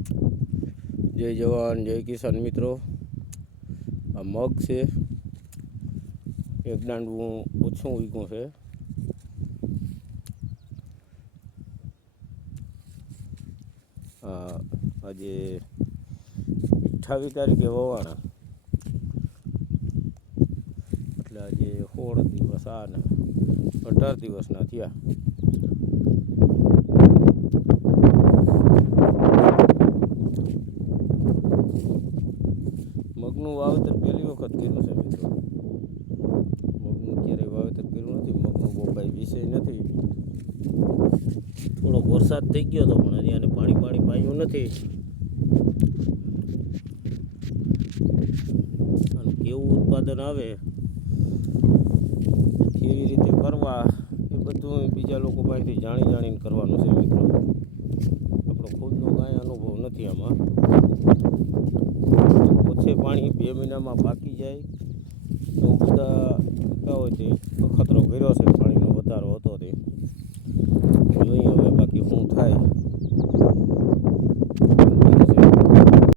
જય જવાન જય કિસાન મિત્રો. આ મગ છે, એક દાંડવું ઓછું ઉગ્યું છે. આજે 28 તારીખે વવાણા, એટલે આજે 16 દિવસ આ ને 18 દિવસના થયા. મગનું વાવેતર પહેલી વખત કર્યું છે મિત્રો. મગનું ક્યારેય વાવેતર કર્યું નથી. મગનું બહુ કાંઈ વિષય નથી. થોડોક વરસાદ થઈ ગયો હતો, પણ હજી આને પાણી પાયું નથી. અને કેવું ઉત્પાદન આવે, કેવી રીતે કરવા, એ બધું બીજા લોકો પાસેથી જાણીને કરવાનું છે મિત્રો. આપણો ખુદનો કાંઈ અનુભવ નથી આમાં. ઓછે પાણી 2 મહિનામાં પાકી જાય તો બધા હોય તે અખતરો કર્યો છે. પાણીનો વધારો હતો તે જોઈએ